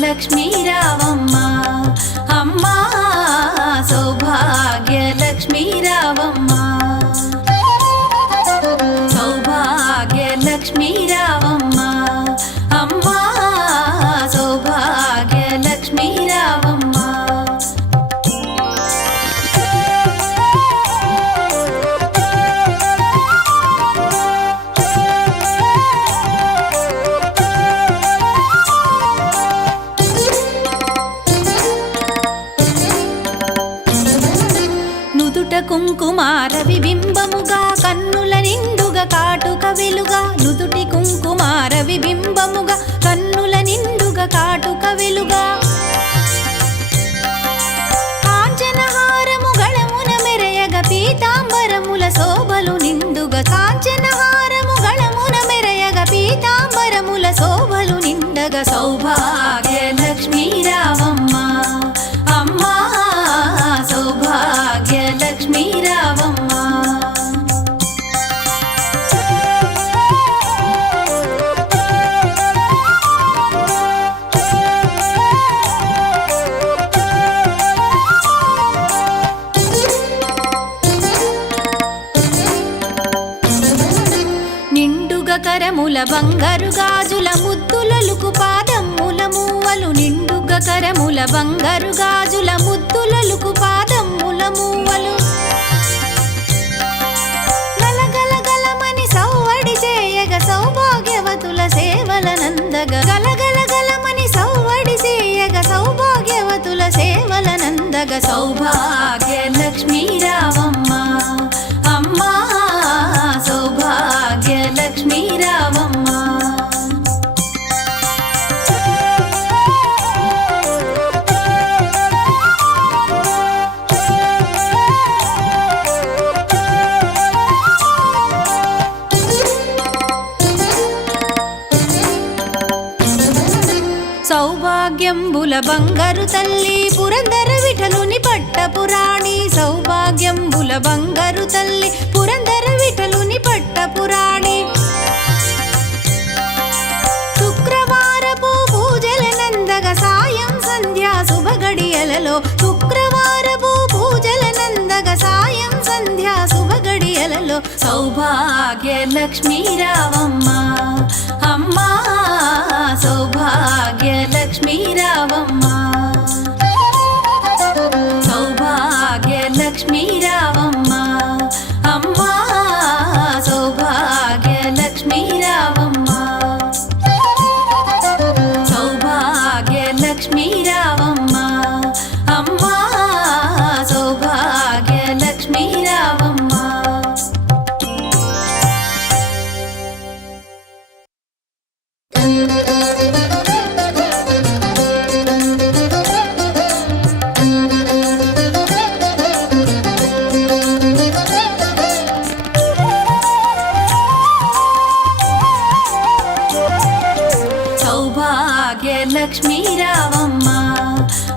లక్ష్మీ రావమ్మ అమ్మా సౌభాగ్య లక్ష్మీ రావమ్మ సౌభాగ్య లక్ష్మీ రావమ్మ అమ్మా సౌభాగ్య లక్ష్మీ రావమ్మ కుంకుమార విబింబముగా కన్నుల నిండుగా కాటుక వెలుగా నుదుటి కుంకుమార విబింబముగా కన్నుల నిండుగా కాటుక వెలుగా కాంచనహారము గళమున మెరయగ పీతాంబరముల శోభలు నిండుగా కాంచనహారము గళమున మెరయగ పీతాంబరముల శోభలు నిండగా సౌభాగ్య లక్ష్మీ రావమ్మ అమ్మా సౌభాగ్య లక్ష్మీ రావమ్మ నిండుగ కరముల బంగారు గాజుల ముద్దులలుకు పాదమ్ముల మూవలు నిండుగ కరముల బంగారు గాజుల ముద్దులలుకు పాదమ్ముల మూవలు గలగల గలమని సౌవడి చేయగ సౌభాగ్యవతుల సేవల నందగ గలగల గలమని సౌవడి చేయగ సౌభాగ్యవతుల సేవల నందగ సౌభాగ్య లక్ష్మీ రావమ్మ అమ్మా సౌభాగ్య లక్ష్మీ రావమ్మ సౌభాగ్యంబుల బంగారు తల్లి పురందర విఠలుని పట్టపురాణి సౌభాగ్యంబుల బంగారు తల్లి పురందర విఠలుని పట్టపురాణి శుక్రవారపు పూజల నందగ సాయం సంధ్యా శుభగడియలలో శుక్రవారపు పూజల నందగ సాయం సంధ్యా శుభగడియలలో సౌభాగ్య లక్ష్మీ రావమ్మ అమ్మా సౌభాగ్య లక్ష్మీ రావమ్మ